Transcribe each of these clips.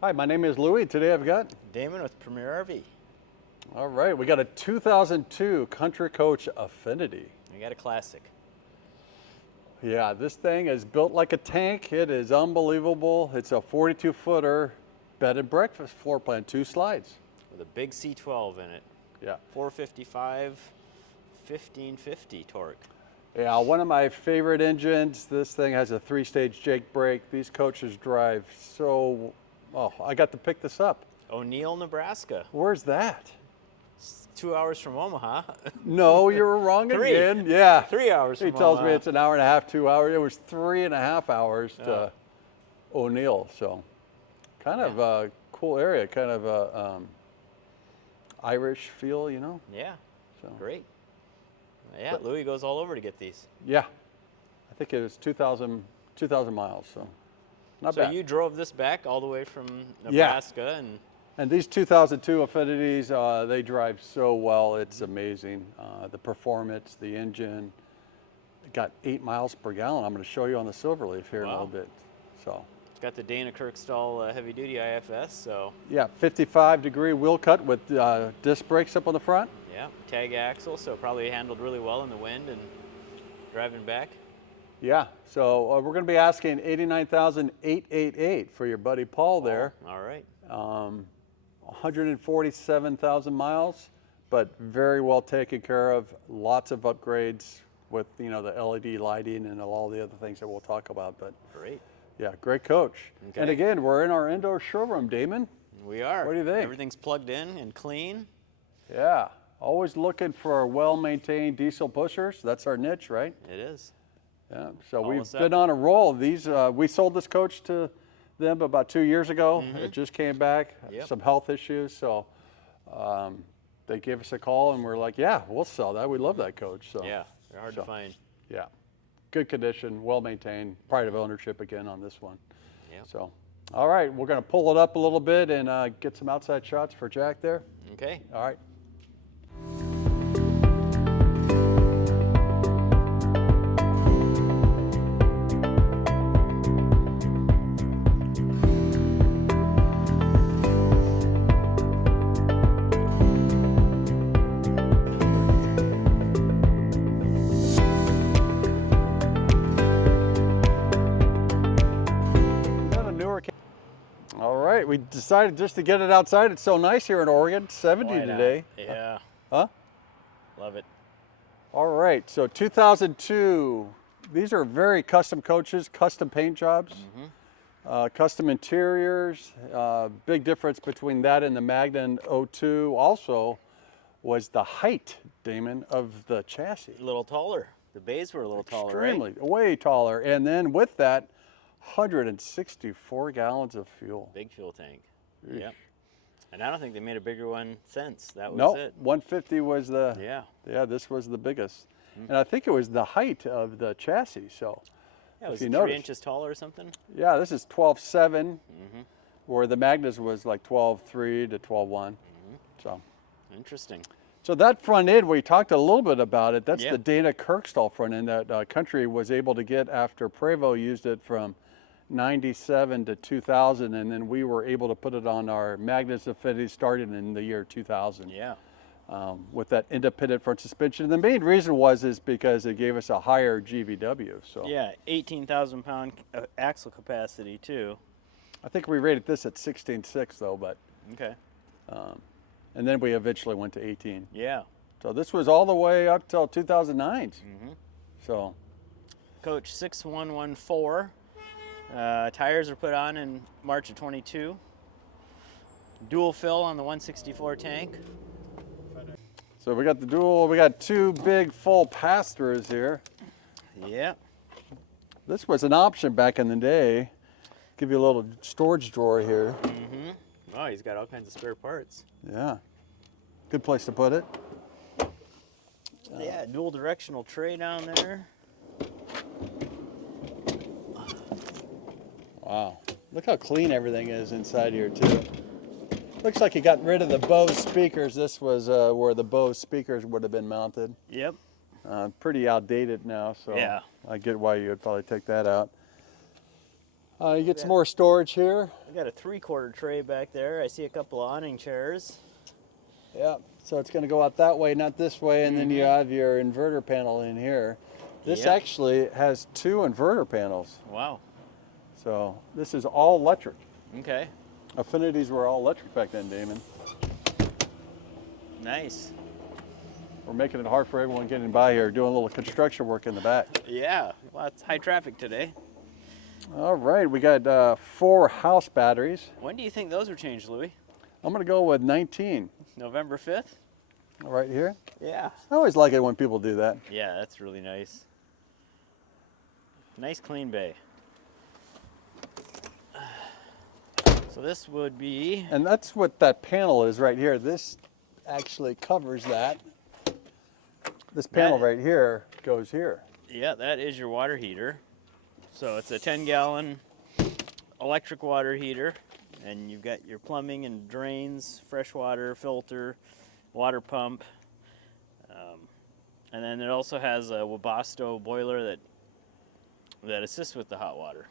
Hi, my name is Louie. Today I've got Damon with Premier RV. all right, we got a 2002 Country Coach Affinity. We got a classic. Yeah, this thing is built like a tank. It is unbelievable. It's a 42-footer bed and breakfast floor plan, 2 slides. With a big C12 in it. Yeah. 455, 1550 torque. Yeah, one of my favorite engines. This thing has a 3-stage Jake brake. These coaches drive so, oh, I got to pick this up. O'Neill, Nebraska. Where's that? It's 2 hours from Omaha. No, you were wrong 3. again. Yeah. 3 hours from He tells Omaha. me it's an hour and a half, 2 hours. It was 3.5 hours to O'Neill. So kind of a cool area, kind of a Irish feel, you know? Yeah, So great. Yeah, Louie goes all over to get these. yeah, I think it was 2,000 miles, so not So bad. you drove this back all the way from Nebraska, And these 2002 Affinities, they drive so well. It's amazing. The performance, the engine, it got 8 miles per gallon. I'm going to show you on the Silverleaf here in a Wow. little bit. So it's got the Dana Kirkstall heavy duty IFS, so yeah, 55-degree wheel cut with disc brakes up on the front. yeah, tag axle, so probably handled really well in the wind and driving back. Yeah, so we're going to be asking $89,888 for your buddy Paul there. All right. 147,000 miles, but very well taken care of. Lots of upgrades with, you know, the LED lighting and all the other things that we'll talk about. But Great. yeah, great coach. Okay. And again, we're in our indoor showroom, Damon. We are. What do you think? Everything's plugged in and clean. Yeah, always looking for well-maintained diesel pushers. That's our niche, right? It is. Yeah, so All we've us up. been on a roll. These we sold this coach to them about 2 years ago. It just came back, Yep. some health issues, so they gave us a call and we're like, yeah, we'll sell that. We love that coach. So Yeah, they're hard So- to find. yeah, good condition, well maintained, pride of ownership again on this one. Yep. So, all right, we're gonna pull it up a little bit and get some outside shots for Jack there. Okay. All right. All right, we decided just to get it outside. It's so nice here in Oregon, 70 Why not? today. Yeah. Huh? Love it. All right, so 2002, these are very custom coaches, custom paint jobs, custom interiors. Big difference between that and the Magna and 02 also was the height, Damon, of the chassis. A little taller. The bays were a little taller, Extremely, right? way taller. And then with that, 164 gallons of fuel. Big fuel tank. Yep. And I don't think they made a bigger one since. That was No, it. 150 was the, Yeah. this was the biggest. And I think it was the height of the chassis, so. Yeah, was you it notice. 3 inches taller or something? Yeah, this is 12.7, where the Magnus was like 12.3 to 12.1. So, Interesting. so that front end, we talked a little bit about it. That's Yeah. the Dana Kirkstall front end that Country was able to get after Prevost used it from 97 to 2000, and then we were able to put it on our Magnus Affinity starting in the year 2000. Yeah. With that independent front suspension. And the main reason is because it gave us a higher GVW. So Yeah, 18,000 pound axle capacity too. I think we rated this at 16.6 though, but Okay. and then we eventually went to 18. Yeah. So this was all the way up till 2009. So Coach 6114. Tires are put on in March of 22. Dual fill on the 164 tank. so we got the dual. We got 2 big full pass-throughs here. Yeah. This was an option back in the day. Give you a little storage drawer here. Oh, he's got all kinds of spare parts. Yeah, good place to put it. Yeah, dual directional tray down there. Wow, look how clean everything is inside here too. Looks like you got rid of the Bose speakers. This was where the Bose speakers would have been mounted. Yep. Pretty outdated now, so Yeah. I get why you would probably take that out. You get some more storage here. We got a 3/4 tray back there. I see a couple of awning chairs. Yeah, so it's going to go out that way, not this way, and then you Mhm. have your inverter panel in here. This Yep. actually has 2 inverter panels. Wow. So this is all electric. Okay. Affinities were all electric back then, Damon. Nice. We're making it hard for everyone getting by here, doing a little construction work in the back. Yeah. Well, it's high traffic today. All right, we got 4 house batteries. When do you think those were changed, Louie? I'm going to go with 19 November 5th? right here. Yeah. I always like it when people do that. Yeah, that's really nice. Nice clean bay. So this would be, And that's what that panel is right here. This actually covers that. This panel right here goes here. yeah, that is your water heater. So it's a 10-gallon electric water heater, and you've got your plumbing and drains, fresh water filter, water pump, and then it also has a Webasto boiler that assists with the hot water.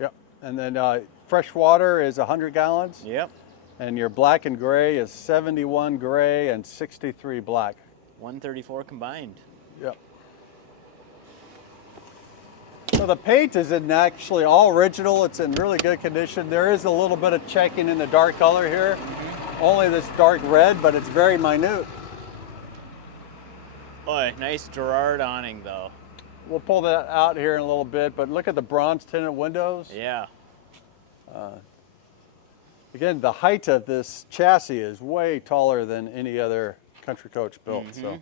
Yep. And then fresh water is 100 gallons. Yep. And your black and gray is 71 gray and 63 black. 134 combined. Yep. So the paint isn't actually all original. It's in really good condition. There is a little bit of checking in the dark color here. Only this dark red, but it's very minute. Boy, nice Gerard awning though. We'll pull that out here in a little bit, but look at the bronze tinted windows. Yeah. Again, the height of this chassis is way taller than any other Country Coach built. So,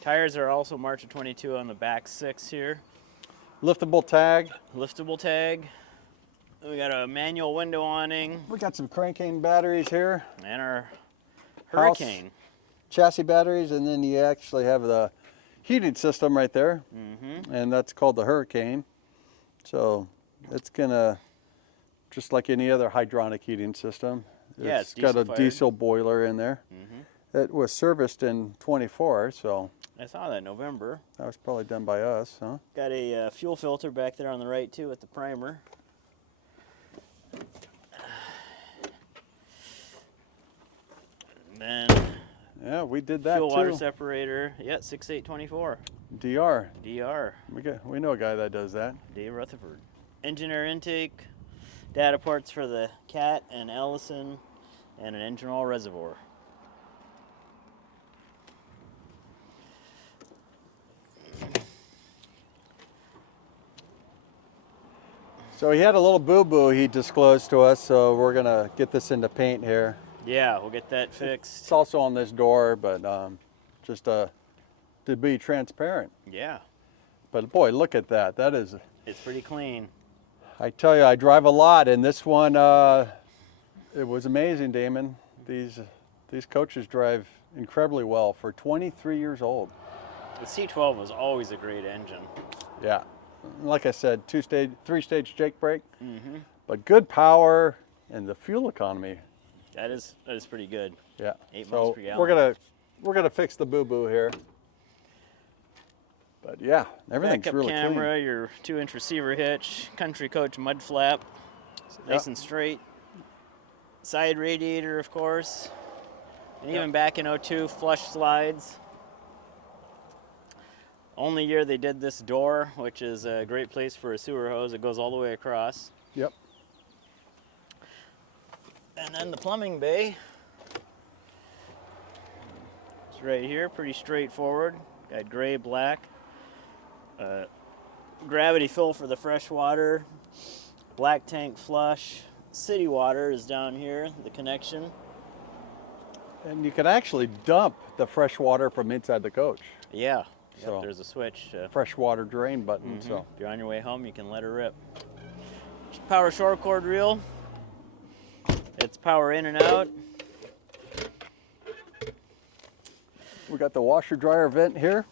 Tires are also March of 22 on the back 6 here. liftable tag. Liftable tag. We got a manual window awning We got some crankcase batteries here, and our House. Hurricane. chassis batteries, and then you actually have the heating system right there, and that's called the Hurricane. So it's gonna, just like any other hydronic heating system, Yeah, it's it's got a diesel-fired. diesel boiler in there. It was serviced in 24, so I saw that November. that was probably done by us, huh? Got a fuel filter back there on the right too with the primer. And then Yeah, we did that fuel water too. separator. Yeah, 6824. DR. DR. We know a guy that does that. Dave Rutherford. Engine air intake, data ports for the Cat and Allison, and an engine oil reservoir. So he had a little boo-boo he disclosed to us, so we're gonna get this into paint here. Yeah, we'll get that It's fixed. also on this door, but just to be transparent. Yeah, But boy, look at that. That is, it's pretty clean. I tell you, I drive a lot, and this one, it was amazing, Damon. These coaches drive incredibly well for 23 years old. The C12 was always a great engine. Yeah, like I said, 3-stage Jake brake, but good power and the fuel economy. That is pretty good. Yeah. 8 So miles per gallon. we're gonna fix the boo-boo here. But yeah, everything's Backup really camera, clean. your 2-inch receiver hitch, Country Coach mud flap, nice and straight. Side radiator, of course. And even back in 02, flush slides. Only year they did this door, which is a great place for a sewer hose. It goes all the way across. Yep. And then the plumbing bay. It's right here, pretty straightforward. Got gray, black. Gravity fill for the fresh water. Black tank flush. City water is down here, the connection. And you can actually dump the fresh water from inside the coach. Yeah, So- yep, there's a switch. Fresh water drain button. So If you're on your way home, you can let her rip. Power short cord reel. It's power in and out. we got the washer dryer vent here.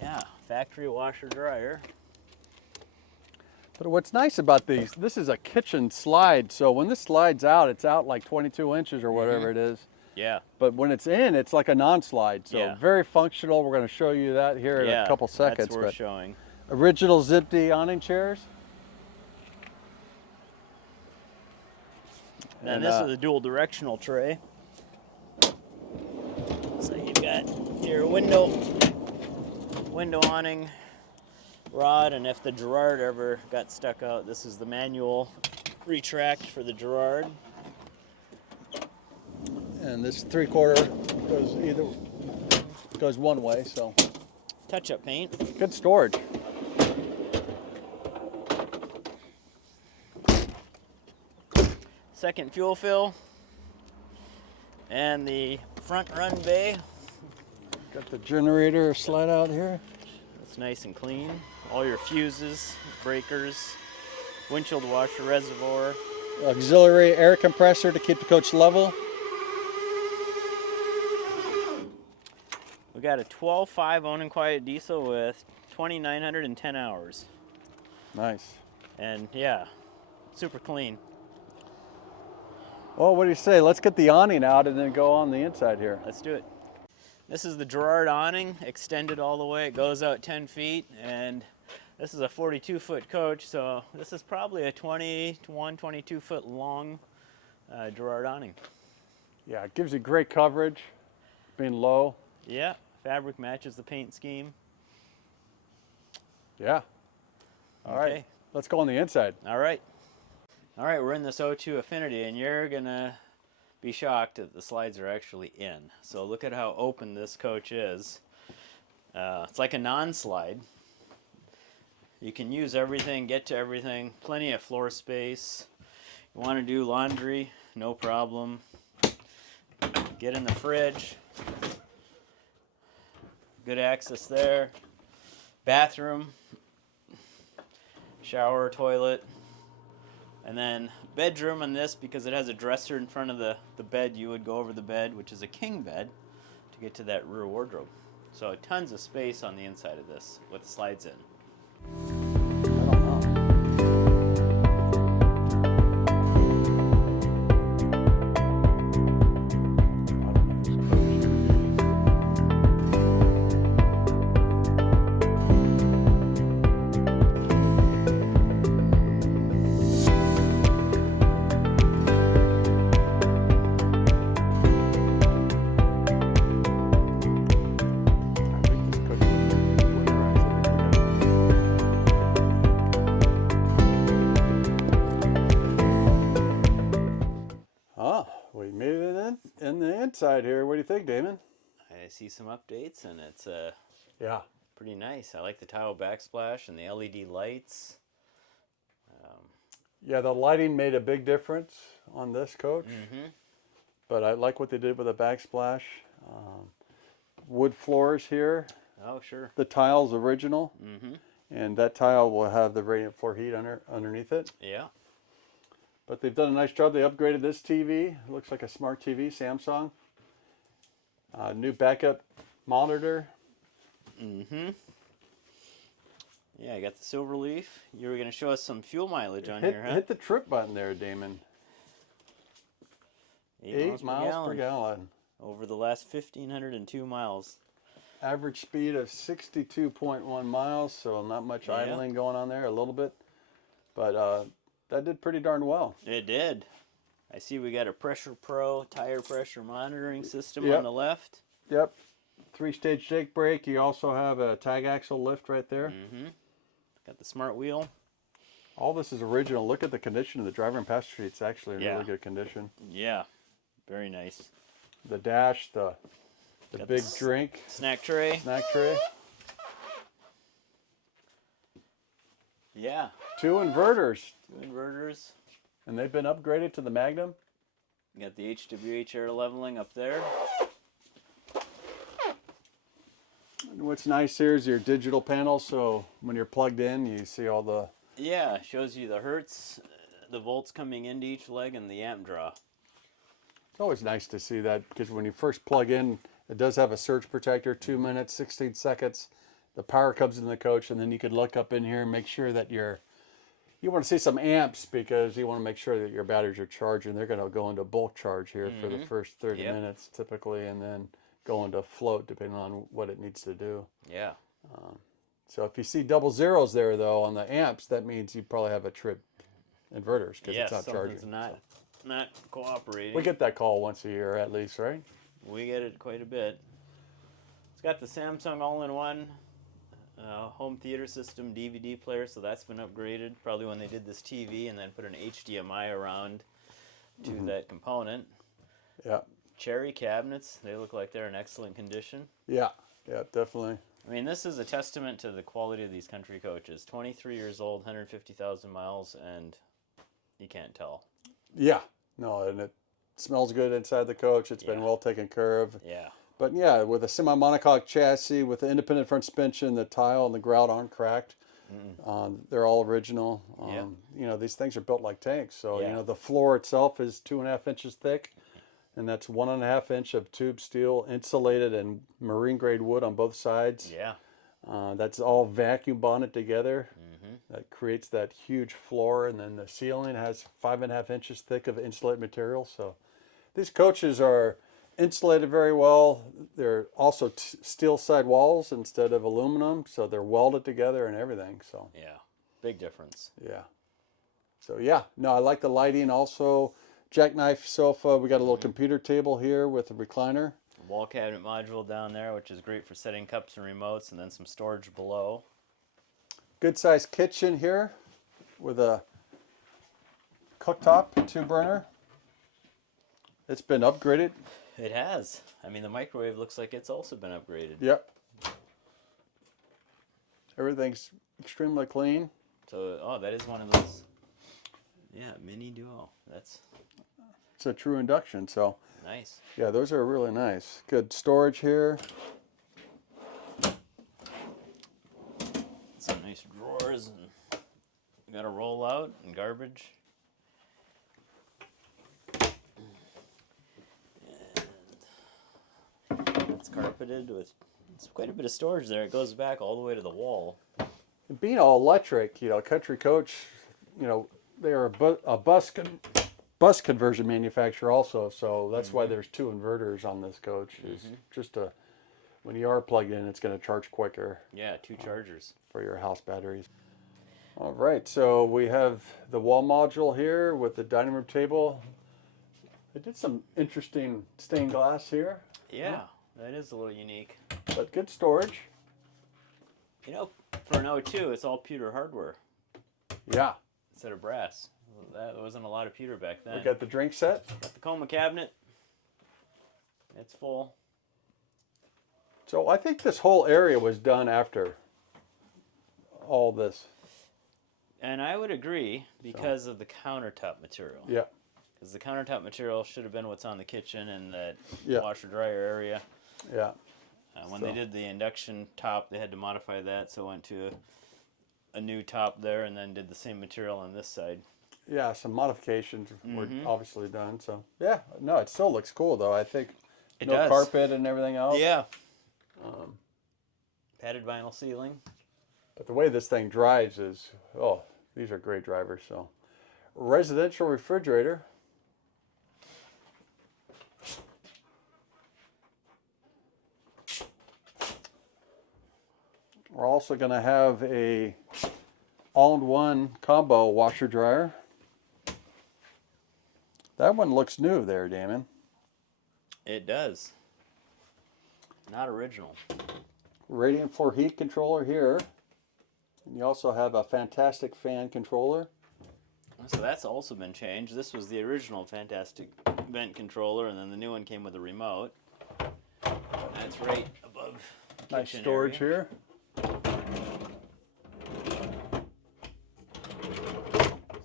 Yeah, factory washer dryer. But what's nice about these, this is a kitchen slide. So when this slides out, it's out like 22 inches or whatever it is. Yeah. But when it's in, it's like a non-slide. So Yeah. very functional. We're going to show you that here in a couple seconds. That's worth But showing. original Zipty awning chairs. Then this is a dual directional tray. So you've got your window awning rod, and if the Girard ever got stuck out, this is the manual retract for the Girard. And this 3/4 goes one way, so Touch-up paint. good storage. Second fuel fill, and the front run bay. Got the generator slide out here. It's nice and clean. All your fuses, breakers, windshield washer, reservoir. Auxiliary air compressor to keep the coach level. We got a 12.5 Onan quiet diesel with 2,910 hours. Nice. And yeah, super clean. Well, what do you say? Let's get the awning out and then go on the inside here. Let's do it. This is the Girard awning, extended all the way. It goes out 10 feet, and this is a 42-foot coach, so this is probably a 21, 22-foot long Girard awning. Yeah, it gives you great coverage, being low. Yeah, fabric matches the paint scheme. Yeah. All right, Okay. let's go on the inside. All right. All right, we're in this O2 Affinity, and you're gonna be shocked that the slides are actually in. So look at how open this coach is. It's like a non-slide. You can use everything, get to everything, plenty of floor space. You want to do laundry, no problem. Get in the fridge. Good access there. Bathroom, shower, toilet. And then bedroom on this, because it has a dresser in front of the bed, you would go over the bed, which is a king bed, to get to that rear wardrobe. So tons of space on the inside of this with the slides in. I don't know. We made it in the inside here. What do you think, Damon? I see some updates, and it's Yeah. pretty nice. I like the tile backsplash and the LED lights. Yeah, the lighting made a big difference on this coach, but I like what they did with the backsplash. Wood floors here. Oh, sure. The tile's original, and that tile will have the radiant floor heat underneath it. Yeah. But they've done a nice job. They upgraded this TV. It looks like a smart TV, Samsung. New backup monitor. Yeah, I got the silver leaf. You were going to show us some fuel mileage on Hit, here, huh? hit the trip button there, Damon. 8 miles per gallon. Over the last 1,502 miles. Average speed of 62.1 miles, so not much idling going on there, a little bit. But that did pretty darn well. It did. I see we got a Pressure Pro tire pressure monitoring system on the left. Yep. 3-stage jake brake. You also have a tag axle lift right there. Got the smart wheel. All this is original. Look at the condition of the driver and passenger seat. It's actually in really good condition. Yeah, very nice. The dash, the big drink. Snack tray. Snack tray. Yeah. 2 inverters. 2 inverters. And they've been upgraded to the Magnum. You got the HWH air leveling up there. And what's nice here is your digital panel, so when you're plugged in, you see all the... Yeah, shows you the hertz, the volts coming into each leg, and the amp draw. It's always nice to see that, because when you first plug in, it does have a surge protector, 2 minutes, 16 seconds. The power comes in the coach, and then you can look up in here and make sure that you want to see some amps, because you want to make sure that your batteries are charging. They're going to go into bulk charge here for the first 30 minutes typically, and then go into float depending on what it needs to do. Yeah. So if you see double zeros there though on the amps, that means you probably have a trip inverters because Yes, it's not charging. something's not cooperating. We get that call once a year at least, right? We get it quite a bit. It's got the Samsung all-in-one home theater system DVD player, so that's been upgraded probably when they did this TV and then put an HDMI around to that component. Yeah. Cherry cabinets, they look like they're in excellent condition. Yeah, definitely. I mean, this is a testament to the quality of these Country Coaches. 23 years old, 150,000 miles, and you can't tell. Yeah, no, and it smells good inside the coach. It's been well taken care of. Yeah. But yeah, with a semi-monocoque chassis, with the independent front suspension, the tile and the grout aren't cracked. They're all original. You know, these things are built like tanks. So, you know, the floor itself is 2.5 inches thick, and that's 1.5 inch of tube steel, insulated and marine grade wood on both sides. Yeah. That's all vacuum bonded together. That creates that huge floor, and then the ceiling has 5.5 inches thick of insulated material. So these coaches are insulated very well. They're also steel side walls instead of aluminum, so they're welded together and everything. So Yeah. Big difference. yeah. So yeah, no, I like the lighting. Also, jackknife sofa. We got a little computer table here with a recliner. Wall cabinet module down there, which is great for setting cups and remotes, and then some storage below. Good sized kitchen here with a cooktop, 2-burner. It's been upgraded. It has. I mean, the microwave looks like it's also been upgraded. Yep. Everything's extremely clean. So, oh, that is one of those. Yeah, mini duo. That's It's a true induction, so nice. yeah, those are really nice. Good storage here. Some nice drawers, and you got a rollout and garbage. And it's carpeted with quite a bit of storage there. It goes back all the way to the wall. And being all electric, you know, Country Coach, you know, they are a bus conversion manufacturer also, so that's why there's 2 inverters on this coach. Is just when you are plugged in, it's going to charge quicker. Yeah, 2 chargers For your house batteries. All right, so we have the wall module here with the dining room table. They did some interesting stained glass here. Yeah, that is a little unique. But good storage. You know, for an O2, it's all pewter hardware Yeah. instead of brass. There wasn't a lot of pewter back then. We got the drink set. Got the coma cabinet. It's full. So I think this whole area was done after all this. And I would agree because of the countertop material. Yeah. Because the countertop material should have been what's on the kitchen and that Yeah. washer dryer area. Yeah. When they did the induction top, they had to modify that, so went to a new top there and then did the same material on this side. Yeah, some modifications were obviously done. So yeah, no, it still looks cool though. I think It no does. carpet and everything else. Yeah. Padded vinyl ceiling. But the way this thing drives is, oh, these are great drivers. So residential refrigerator. We're also going to have a all-in-one combo washer dryer. That one looks new there, Damon. It does. Not original. Radiant floor heat controller here. And you also have a fantastic fan controller. So that's also been changed. This was the original Fantastic vent controller, and then the new one came with a remote. That's right above the Nice kitchen storage area. here.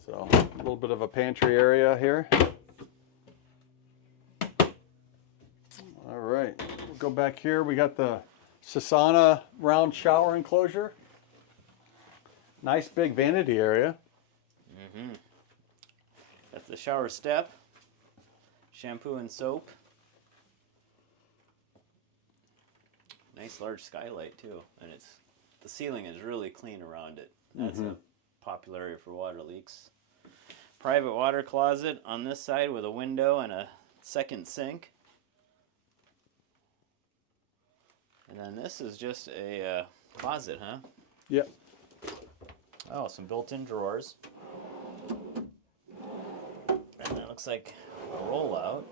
So a little bit of a pantry area here. All right, we'll go back here. We got the Sassana round shower enclosure. Nice big vanity area. Got the shower step, shampoo and soap. Nice large skylight too, and the ceiling is really clean around it. That's a popular area for water leaks. Private water closet on this side with a window and a second sink. And then this is just a closet, huh? Yep. Oh, some built-in drawers. looks like a rollout.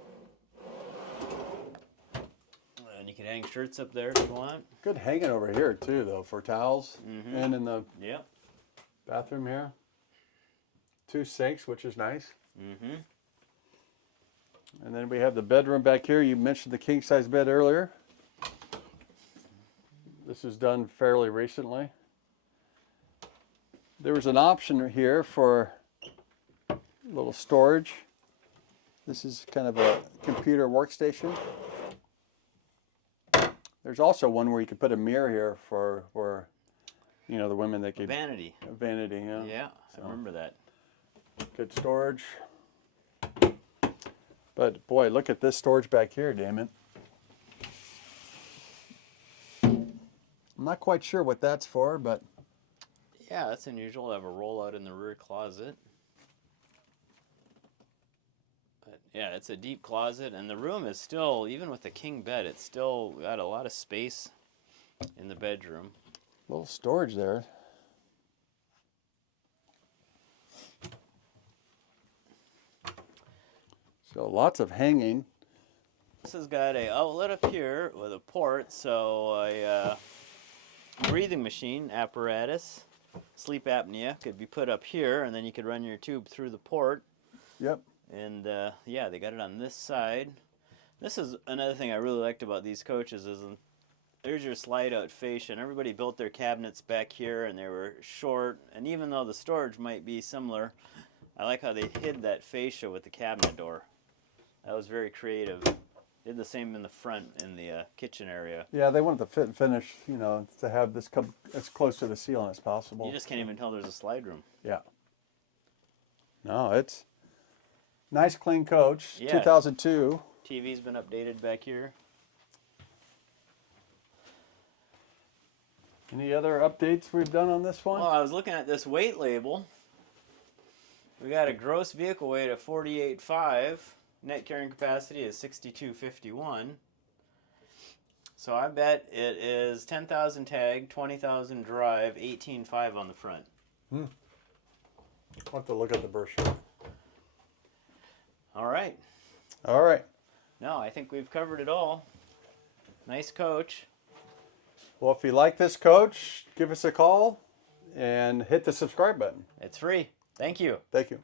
And you can hang shirts up there if you want. Good hanging over here too, though, for towels. And in the Yep. bathroom here. 2 sinks, which is nice. And then we have the bedroom back here. You mentioned the king size bed earlier. This was done fairly recently. There was an option here for a little storage. This is kind of a computer workstation. There's also one where you could put a mirror here for you know, the women that could... Vanity. A vanity, yeah. Yeah, I remember that. Good storage. But boy, look at this storage back here, Damon. I'm not quite sure what that's for, but... Yeah, that's unusual to have a rollout in the rear closet. But yeah, it's a deep closet, and the room is still, even with the king bed, it's still got a lot of space in the bedroom. A little storage there. So lots of hanging. This has got a outlet up here with a port, so a breathing machine apparatus, sleep apnea, could be put up here, and then you could run your tube through the port. Yep. And yeah, they got it on this side. This is another thing I really liked about these coaches is there's your slide out fascia, and everybody built their cabinets back here, and they were short, and even though the storage might be similar, I like how they hid that fascia with the cabinet door. That was very creative. Did the same in the front in the kitchen area. Yeah, they wanted the fit and finish, you know, to have this come as close to the ceiling as possible. You just can't even tell there's a slide room. Yeah. No, it's nice, clean coach. Yeah. 2002. TV's been updated back here. Any other updates we've done on this one? Well, I was looking at this weight label. We got a gross vehicle weight of 48.5. Net carrying capacity is 6251. So I bet it is 10,000 tag, 20,000 drive, 18.5 on the front. I'll have to look at the brochure. All right. All right. No, I think we've covered it all. Nice coach. Well, if you like this coach, give us a call and hit the subscribe button. It's free. Thank you. Thank you.